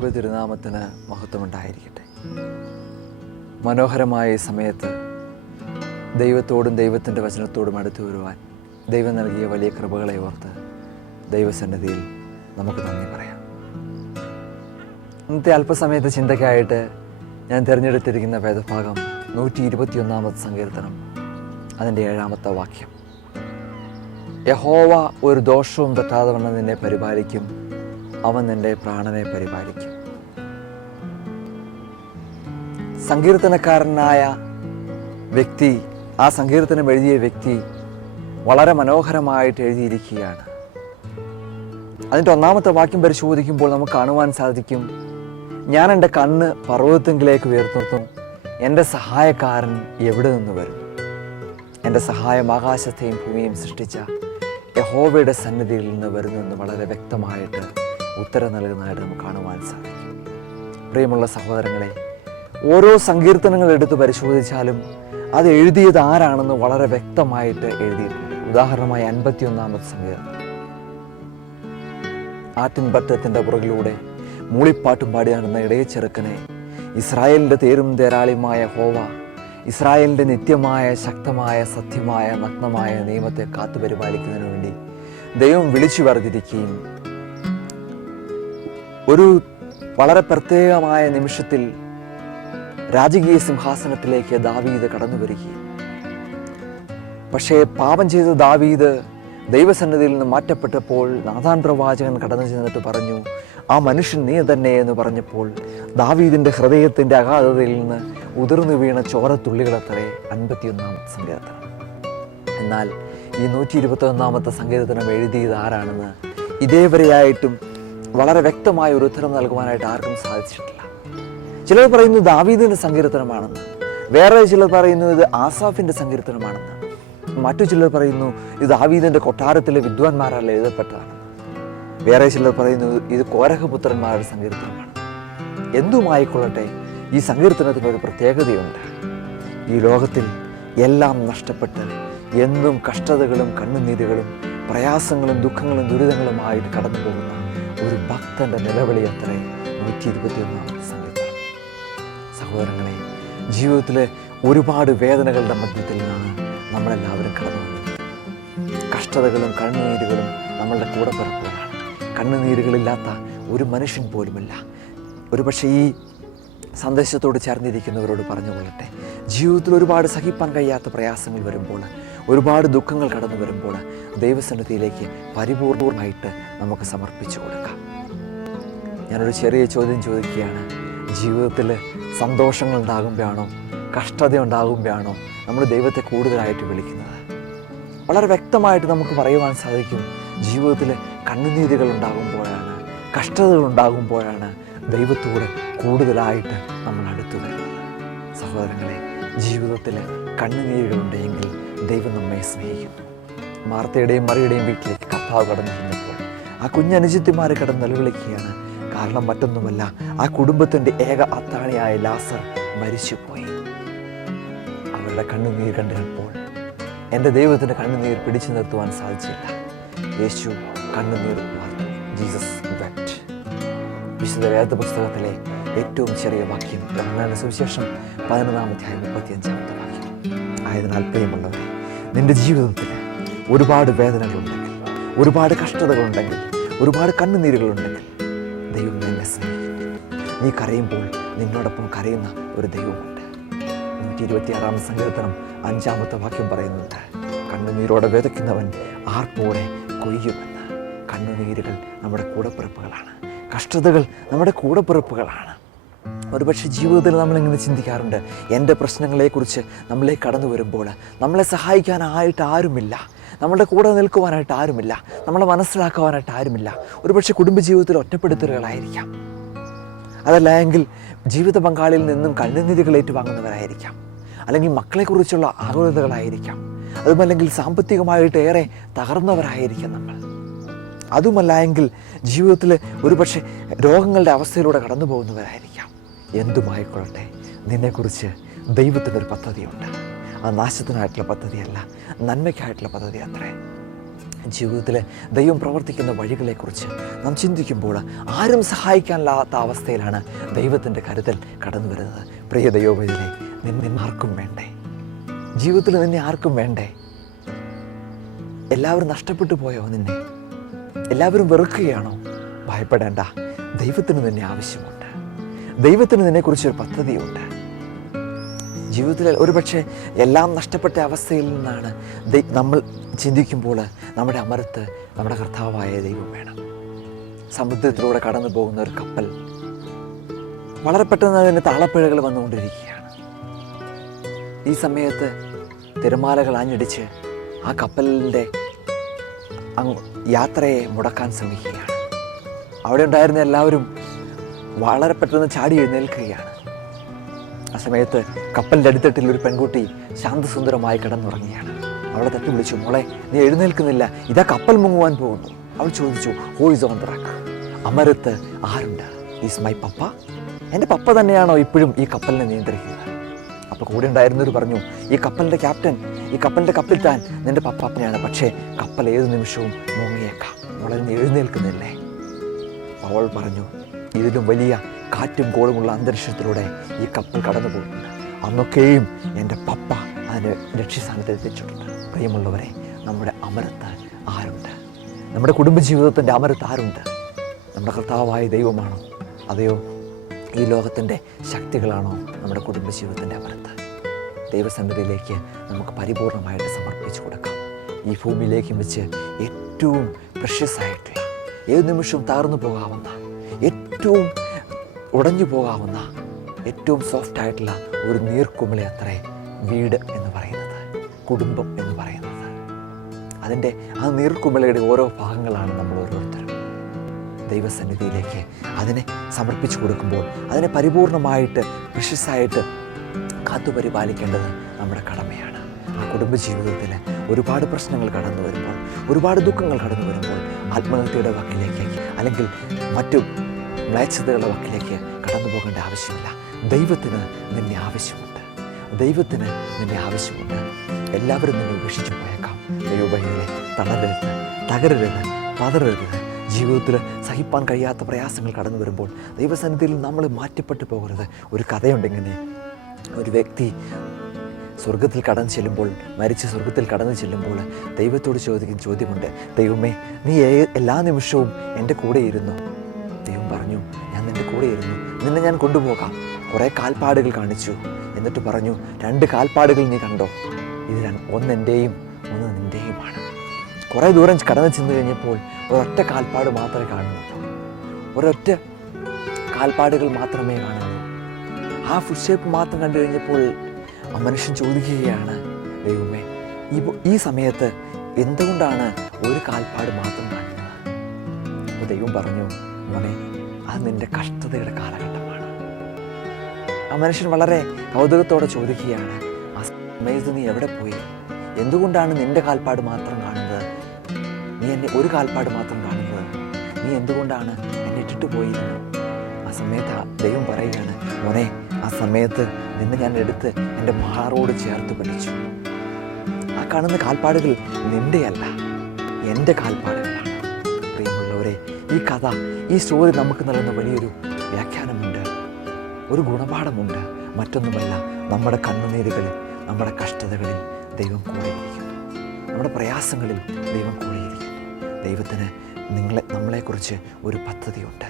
തിരുനാമത്തിന് മഹത്വമുണ്ടായിരിക്കട്ടെ. മനോഹരമായ ഈ സമയത്ത് ദൈവത്തോടും ദൈവത്തിൻ്റെ വചനത്തോടും അടുത്തു വരുവാൻ ദൈവം നൽകിയ വലിയ കൃപകളെ ഓർത്ത് ദൈവസന്നിധിയിൽ നമുക്ക് നന്ദി പറയാം. ഇന്നത്തെ അല്പസമയത്തെ ചിന്തയ്ക്കായിട്ട് ഞാൻ തിരഞ്ഞെടുത്തിരിക്കുന്ന വേദഭാഗം 121 സങ്കീർത്തനം, അതിൻ്റെ 7 വാക്യം. യഹോവ ഒരു ദോഷവും തട്ടാതെ വണ്ണം നിന്നെ പരിപാലിക്കും, അവൻ നിന്റെ പ്രാണനെ പരിപാലിക്കും. സങ്കീർത്തനക്കാരനായ വ്യക്തി, ആ സങ്കീർത്തനം എഴുതിയ വ്യക്തി വളരെ മനോഹരമായിട്ട് എഴുതിയിരിക്കുകയാണ്. അതിൻ്റെ 1 വാക്യം പരിശോധിക്കുമ്പോൾ നമുക്ക് കാണുവാൻ സാധിക്കും, ഞാൻ എൻ്റെ കണ്ണ് പർവ്വതത്തിങ്കിലേക്ക് ഉയർത്തുന്നു, എൻ്റെ സഹായക്കാരൻ എവിടെ നിന്ന് വരും? എൻ്റെ സഹായം ആകാശത്തെയും ഭൂമിയെയും സൃഷ്ടിച്ച യഹോവയുടെ സന്നിധിയിൽ നിന്ന് വരുന്നെന്ന് വളരെ വ്യക്തമായിട്ട് ഉത്തരം നൽകുന്നതായിട്ട് നമുക്ക് കാണുവാൻ സാധിക്കും. പ്രിയമുള്ള സഹോദരങ്ങളെ, ഓരോ സങ്കീർത്തനങ്ങൾ എടുത്ത് പരിശോധിച്ചാലും അത് എഴുതിയത് ആരാണെന്ന് വളരെ വ്യക്തമായിട്ട് എഴുതിയിട്ടുണ്ട്. ഉദാഹരണമായി 51 സങ്കീർത്തനം. ആട്ടിൻപറ്റത്തിൻ്റെ പുറകിലൂടെ മൂളിപ്പാട്ടും പാടി നടന്ന ഇടയ ചെറുക്കനെ ഇസ്രായേലിൻ്റെ തേരും തേരാളിയുമായ യഹോവ ഇസ്രായേലിൻ്റെ നിത്യമായ ശക്തമായ സത്യമായ നഗ്നമായ നിയമത്തെ കാത്തുപരിപാലിക്കുന്നതിന് വേണ്ടി ദൈവം വിളിച്ചു വർദ്ധിക്കുകയും ഒരു വളരെ പ്രത്യേകമായ നിമിഷത്തിൽ രാജകീയ സിംഹാസനത്തിലേക്ക് ദാവീദ് കടന്നു വരികയും, പക്ഷേ പാപം ചെയ്ത ദാവീദ് ദൈവസന്നിധിയിൽ നിന്ന് മാറ്റപ്പെട്ടപ്പോൾ നാഥാൻ പ്രവാചകൻ കടന്നു ചെന്നിട്ട് പറഞ്ഞു, ആ മനുഷ്യൻ നീ തന്നെ എന്ന് പറഞ്ഞപ്പോൾ ദാവീദിൻ്റെ ഹൃദയത്തിൻ്റെ അഗാധതയിൽ നിന്ന് ഉതിർന്നു വീണ ചോരത്തുള്ളികളത്രേ 51 സങ്കീർത്തനം. എന്നാൽ ഈ 121 സങ്കീർത്തനം എഴുതിയത് ആരാണെന്ന് ഇതേവരെയായിട്ടും വളരെ വ്യക്തമായ ഒരു ഉത്തരം നൽകുവാനായിട്ട് ആർക്കും സാധിച്ചിട്ടില്ല. ചിലർ പറയുന്നത് ദാവീദിൻ്റെ സങ്കീർത്തനമാണെന്ന്, വേറെ ചിലർ പറയുന്നു ഇത് ആസാഫിൻ്റെ സങ്കീർത്തനമാണെന്ന്, മറ്റു ചിലർ പറയുന്നു ഇത് ദാവീദിൻ്റെ കൊട്ടാരത്തിലെ വിദ്വാൻമാരാൽ എഴുതപ്പെട്ടതാണെന്ന്, വേറെ ചിലർ പറയുന്നു ഇത് കോരഹപുത്രന്മാരുടെ സങ്കീർത്തനമാണ്. എന്തുമായിക്കൊള്ളട്ടെ, ഈ സങ്കീർത്തനത്തിന് ഒരു പ്രത്യേകതയുണ്ട്. ഈ ലോകത്തിൽ എല്ലാം നഷ്ടപ്പെട്ട് എന്നും കഷ്ടതകളും കണ്ണുനീരുകളും പ്രയാസങ്ങളും ദുഃഖങ്ങളും ദുരിതങ്ങളുമായിട്ട് കടന്നു പോകുന്ന ഒരു ഭക്തൻ്റെ നിലവിളി അത്രേ 121 സങ്കീർത്തനം. സഹോദരങ്ങളെ, ജീവിതത്തിലെ ഒരുപാട് വേദനകളുടെ മധ്യത്തിൽ നിന്നാണ് നമ്മളെല്ലാവരും കടന്നു വന്നത്. കഷ്ടതകളും കണ്ണുനീരുകളും നമ്മളുടെ കൂടപ്പിറപ്പുകളാണ്. കണ്ണുനീരുകളില്ലാത്ത ഒരു മനുഷ്യൻ പോലുമില്ല. ഒരുപക്ഷെ ഈ സന്ദേശത്തോട് ചേർന്നിരിക്കുന്നവരോട് പറഞ്ഞുകൊള്ളട്ടെ, ജീവിതത്തിൽ ഒരുപാട് സഹിപ്പാൻ കഴിയാത്ത പ്രയാസങ്ങൾ വരുമ്പോൾ, ഒരുപാട് ദുഃഖങ്ങൾ കടന്നു വരുമ്പോൾ ദൈവസന്നിധിയിലേക്ക് പരിപൂർണമായിട്ട് നമുക്ക് സമർപ്പിച്ചു കൊടുക്കാം. ഞാനൊരു ചെറിയ ചോദ്യം ചോദിക്കുകയാണ്, ജീവിതത്തിൽ സന്തോഷങ്ങൾ ഉണ്ടാകുമ്പോഴാണോ കഷ്ടത ഉണ്ടാകുമ്പോഴാണോ നമ്മൾ ദൈവത്തെ കൂടുതലായിട്ട് വിളിക്കുന്നത്? വളരെ വ്യക്തമായിട്ട് നമുക്ക് പറയുവാൻ സാധിക്കും, ജീവിതത്തിൽ കണ്ണുനീരുകൾ ഉണ്ടാകുമ്പോഴാണ്, കഷ്ടതകൾ ഉണ്ടാകുമ്പോഴാണ് ദൈവത്തോട് കൂടുതലായിട്ട് നമ്മൾ അടുത്തു വരുന്നത്. സഹോദരങ്ങളെ, ജീവിതത്തിൽ കണ്ണുനീരുകളുണ്ടെങ്കിൽ ദൈവം നമ്മെ സ്നേഹിക്കുന്നു. മാർത്തയുടെയും മറിയുടെയും വീട്ടിലേക്ക് കർത്താവ് കടന്നു ചെന്നപ്പോൾ ആ കുഞ്ഞനുജത്തിമാർ കടന്ന് നിലവിളിക്കുകയാണ്. കാരണം മറ്റൊന്നുമല്ല, ആ കുടുംബത്തിൻ്റെ ഏക അത്താണിയായ ലാസർ മരിച്ചുപോയി. അവരുടെ കണ്ണുനീർ കണ്ടപ്പോൾ എൻ്റെ ദൈവത്തിൻ്റെ കണ്ണുനീർ പിടിച്ചു നിർത്തുവാൻ സാധിച്ചില്ല. യേശു കണ്ണുനീർ വാർത്തു. Jesus wept. വിശുദ്ധ വേദ പുസ്തകത്തിലെ ഏറ്റവും ചെറിയ വാക്യം, യോഹന്നാന്റെ സുവിശേഷം 11-35 വാക്യം. ആയതിനാൽ പ്രിയമുള്ളവരെ, നിന്റെ ജീവിതത്തിൽ ഒരുപാട് വേദനകളുണ്ടെങ്കിൽ, ഒരുപാട് കഷ്ടതകളുണ്ടെങ്കിൽ, ഒരുപാട് കണ്ണുനീരുകളുണ്ടെങ്കിൽ ദൈവം നിന്നെ സ്നേഹിക്കും. നീ കരയുമ്പോൾ നിന്നോടൊപ്പം കരയുന്ന ഒരു ദൈവമുണ്ട്. 126 സങ്കീർത്തനം 5 വാക്യം പറയുന്നുണ്ട്, കണ്ണുനീരോടെ വിതയ്ക്കുന്നവൻ ആർപ്പോടെ കൊയ്യുമെന്ന്. കണ്ണുനീരുകൾ നമ്മുടെ കൂടപ്പിറപ്പുകളാണ്, കഷ്ടതകൾ നമ്മുടെ കൂടപ്പിറപ്പുകളാണ്. ഒരുപക്ഷെ ജീവിതത്തിൽ നമ്മളിങ്ങനെ ചിന്തിക്കാറുണ്ട്, എൻ്റെ പ്രശ്നങ്ങളെക്കുറിച്ച് നമ്മളെ കടന്നു വരുമ്പോൾ നമ്മളെ സഹായിക്കാനായിട്ട് ആരുമില്ല, നമ്മളുടെ കൂടെ നിൽക്കുവാനായിട്ട് ആരുമില്ല, നമ്മളെ മനസ്സിലാക്കുവാനായിട്ട് ആരുമില്ല. ഒരുപക്ഷെ കുടുംബജീവിതത്തിൽ ഒറ്റപ്പെടുത്തലുകളായിരിക്കാം, അതല്ല എങ്കിൽ ജീവിത പങ്കാളിയിൽ നിന്നും കണ്ണുനീരുകൾ ഏറ്റുവാങ്ങുന്നവരായിരിക്കാം, അല്ലെങ്കിൽ മക്കളെക്കുറിച്ചുള്ള ആകുലതകളായിരിക്കാം, അതുമല്ലെങ്കിൽ സാമ്പത്തികമായിട്ട് ഏറെ തകർന്നവരായിരിക്കാം നമ്മൾ. അതുമല്ല എങ്കിൽ ജീവിതത്തിൽ ഒരുപക്ഷെ രോഗങ്ങളുടെ അവസ്ഥയിലൂടെ കടന്നു പോകുന്നവരായിരിക്കാം. എന്തുമായിക്കൊള്ളട്ടെ, നിന്നെക്കുറിച്ച് ദൈവത്തിനൊരു പദ്ധതിയുണ്ട്. ആ നാശത്തിനായിട്ടുള്ള പദ്ധതിയല്ല, നന്മയ്ക്കായിട്ടുള്ള പദ്ധതി അത്രേ. ജീവിതത്തിൽ ദൈവം പ്രവർത്തിക്കുന്ന വഴികളെക്കുറിച്ച് നാം ചിന്തിക്കുമ്പോൾ ആരും സഹായിക്കാനില്ലാത്ത അവസ്ഥയിലാണ് ദൈവത്തിൻ്റെ കരുതൽ കടന്നു വരുന്നത്. പ്രിയ ദൈവവേദിലെ നിന്നെ ആർക്കും വേണ്ടേ? ജീവിതത്തിൽ നിന്നെ ആർക്കും വേണ്ടേ? എല്ലാവരും നഷ്ടപ്പെട്ടു പോയോ നിന്നെ? എല്ലാവരും വെറുക്കുകയാണോ? ഭയപ്പെടേണ്ട, ദൈവത്തിന് നിന്നെ ആവശ്യമുണ്ട്. ദൈവത്തിന് നിന്നെക്കുറിച്ചൊരു പദ്ധതിയുണ്ട്. ജീവിതത്തിൽ ഒരുപക്ഷെ എല്ലാം നഷ്ടപ്പെട്ട അവസ്ഥയിൽ നിന്നാണ് നമ്മൾ ചിന്തിക്കുമ്പോൾ നമ്മുടെ അമരത്ത് നമ്മുടെ കർത്താവായ ദൈവം വേണം. സമുദ്രത്തിലൂടെ കടന്നു പോകുന്ന ഒരു കപ്പൽ വളരെ പെട്ടെന്ന് അതിന് താളപ്പിഴകൾ വന്നുകൊണ്ടിരിക്കുകയാണ്. ഈ സമയത്ത് തിരമാലകൾ ആഞ്ഞടിച്ച് ആ കപ്പലിൻ്റെ യാത്രയെ മുടക്കാൻ ശ്രമിക്കുകയാണ്. അവിടെ ഉണ്ടായിരുന്ന എല്ലാവരും വളരെ പെട്ടെന്ന് ചാടി എഴുന്നേൽക്കുകയാണ്. ആ സമയത്ത് കപ്പലിൻ്റെ അടിത്തട്ടിൽ ഒരു പെൺകുട്ടി ശാന്തസുന്ദരമായി കിടന്നുറങ്ങിയാണ്. അവളെ തട്ടി വിളിച്ചു, മോളെ നീ എഴുന്നേൽക്കുന്നില്ല, ഇതാ കപ്പൽ മുങ്ങുവാൻ പോകുന്നു. അവൾ ചോദിച്ചു, who is on the rock? അമരത്ത് ആരുണ്ട്? Is my papa? എൻ്റെ പപ്പ തന്നെയാണോ ഇപ്പോഴും ഈ കപ്പലിനെ നിയന്ത്രിക്കുന്നത്? അപ്പോൾ കൂടെ ഉണ്ടായിരുന്നവർ പറഞ്ഞു, ഈ കപ്പലിൻ്റെ ക്യാപ്റ്റൻ, ഈ കപ്പലിൻ്റെ കപ്പിത്താൻ നിൻ്റെ പപ്പാപ്പനെയാണ്. പക്ഷേ കപ്പൽ ഏത് നിമിഷവും മുങ്ങിയേക്കാം. മോളെ നീ എഴുന്നേൽക്കുന്നില്ലേ? അവൾ പറഞ്ഞു, ഇതിലും വലിയ കാറ്റും കോളുമുള്ള അന്തരീക്ഷത്തിലൂടെ ഈ കപ്പൽ കടന്നു പോകുന്നുണ്ട്. അന്നൊക്കെയും എൻ്റെ പപ്പ അതിന് ലക്ഷ്യസ്ഥാനത്ത് എത്തിച്ചിട്ടുണ്ട്. പ്രിയമുള്ളവരെ, നമ്മുടെ അമരത്ത് ആരുണ്ട്? നമ്മുടെ കുടുംബജീവിതത്തിൻ്റെ അമരത്ത് ആരുണ്ട്? നമ്മുടെ കർത്താവായ ദൈവമാണോ? അതെയോ ഈ ലോകത്തിൻ്റെ ശക്തികളാണോ നമ്മുടെ കുടുംബജീവിതത്തിൻ്റെ അമരത്ത്? ദൈവസന്നിധിയിലേക്ക് നമുക്ക് പരിപൂർണമായിട്ട് സമർപ്പിച്ചു കൊടുക്കാം. ഈ ഭൂമിയിലേക്ക് വെച്ച് ഏറ്റവും പ്രഷ്യസ് ആയിട്ടുള്ള, ഏത് നിമിഷവും തകർന്നു പോകാവുന്ന, ഏറ്റവും ഉടഞ്ഞു പോകാവുന്ന, ഏറ്റവും സോഫ്റ്റ് ആയിട്ടുള്ള ഒരു നീർക്കുമിള അത്രേ വീട് എന്ന് പറയുന്നത്, കുടുംബം എന്ന് പറയുന്നത്. അതിൻ്റെ ആ നീർക്കുമിളയുടെ ഓരോ ഭാഗങ്ങളാണ് നമ്മൾ ഓരോരുത്തരും. ദൈവസന്നിധിയിലേക്ക് അതിനെ സമർപ്പിച്ചു കൊടുക്കുമ്പോൾ അതിനെ പരിപൂർണമായിട്ട് പ്രഷ്യസായിട്ട് കാത്തുപരിപാലിക്കേണ്ടത് നമ്മുടെ കടമയാണ്. ആ കുടുംബജീവിതത്തിൽ ഒരുപാട് പ്രശ്നങ്ങൾ കടന്നു വരുമ്പോൾ, ഒരുപാട് ദുഃഖങ്ങൾ കടന്നു വരുമ്പോൾ ആത്മഹത്യയുടെ വക്കിലേക്ക് അല്ലെങ്കിൽ മറ്റു മ്ലേച്ഛതകളുടെ വക്കിലേക്ക് കടന്നു പോകേണ്ട ആവശ്യമില്ല. ദൈവത്തിന് നിന്നെ ആവശ്യമുണ്ട്. ദൈവത്തിന് നിന്നെ ആവശ്യമുണ്ട്. എല്ലാവരും നിന്നെ ഉപേക്ഷിച്ചു പോയേക്കാം. ദൈവബൈബിലെ തളരരുത്, തകരരുത്, പതറരുത്. ജീവിതത്തിൽ സഹിപ്പാൻ കഴിയാത്ത പ്രയാസങ്ങൾ കടന്നു വരുമ്പോൾ ദൈവസന്നിധിയിൽ നമ്മൾ മാറ്റപ്പെട്ടു പോകരുത്. ഒരു കഥയുണ്ടെങ്ങനെ, ഒരു വ്യക്തി സ്വർഗത്തിൽ കടന്നു ചെല്ലുമ്പോൾ, മരിച്ച് സ്വർഗത്തിൽ കടന്നു ചെല്ലുമ്പോൾ ദൈവത്തോട് ചോദിക്കുന്ന ചോദ്യമുണ്ട്, ദൈവമേ നീ എല്ലാ നിമിഷവും എൻ്റെ കൂടെ ഇരുന്നു? ദൈവം പറഞ്ഞു, ഞാൻ നിൻ്റെ കൂടെ ഇരുന്നു, നിന്നെ ഞാൻ കൊണ്ടുപോകാം. കുറേ കാൽപ്പാടുകൾ കാണിച്ചു. എന്നിട്ട് പറഞ്ഞു, 2 കാൽപ്പാടുകൾ നീ കണ്ടോ? ഇത് ഒന്ന് എൻ്റെയും ഒന്ന് നിൻ്റെയുമാണ്. കുറേ ദൂരം കടന്നു ചെന്ന് കഴിഞ്ഞപ്പോൾ ഒരൊറ്റ കാൽപ്പാട് മാത്രമേ കാണുന്നുള്ളൂ. ഒരൊറ്റ കാൽപ്പാടുകൾ മാത്രമേ കാണുന്നു. ആ ഫുഡ് ഷേപ്പ് മാത്രം കണ്ടു കഴിഞ്ഞപ്പോൾ ആ മനുഷ്യൻ ചോദിക്കുകയാണ്, ദൈവമേ ഈ സമയത്ത് എന്തുകൊണ്ടാണ് ഒരു കാൽപ്പാട് മാത്രം കാണുന്നത്? അപ്പോൾ ദൈവം പറഞ്ഞു, മോനെ അത് നിൻ്റെ കഷ്ടതയുടെ കാലഘട്ടമാണ്. ആ മനുഷ്യൻ വളരെ കൗതുകത്തോടെ ചോദിക്കുകയാണ്, ആ സമയത്ത് നീ എവിടെ പോയി? എന്തുകൊണ്ടാണ് നിൻ്റെ കാൽപ്പാട് മാത്രം കാണുന്നത്? നീ എന്നെ ഒരു കാൽപ്പാട് മാത്രം കാണുന്നത്? നീ എന്തുകൊണ്ടാണ് എന്നെ ഇട്ടിട്ട് പോയിരുന്നു? ആ സമയത്ത് ദൈവം പറയുകയാണ്, മോനെ ആ സമയത്ത് നിന്നെ ഞാൻ എടുത്ത് എൻ്റെ മാറോട് ചേർത്ത് പിടിച്ചു. ആ കാണുന്ന കാൽപ്പാടുകൾ നിൻ്റെയല്ല, എൻ്റെ കാൽപ്പാടുകളാണ്. പ്രിയമുള്ളവരെ, ഈ കഥ, ഈ സ്റ്റോറി നമുക്ക് നൽകുന്ന വലിയൊരു വ്യാഖ്യാനമുണ്ട്, ഒരു ഗുണപാഠമുണ്ട്. മറ്റൊന്നുമല്ല, നമ്മുടെ കണ്ണുനീരുകളിൽ, നമ്മുടെ കഷ്ടതകളിൽ ദൈവം കൂടെയിരിക്കുന്നു. നമ്മുടെ പ്രയാസങ്ങളിൽ ദൈവം കൂടെയിരിക്കുന്നു. ദൈവത്തിന് നമ്മളെക്കുറിച്ച് ഒരു പദ്ധതിയുണ്ട്.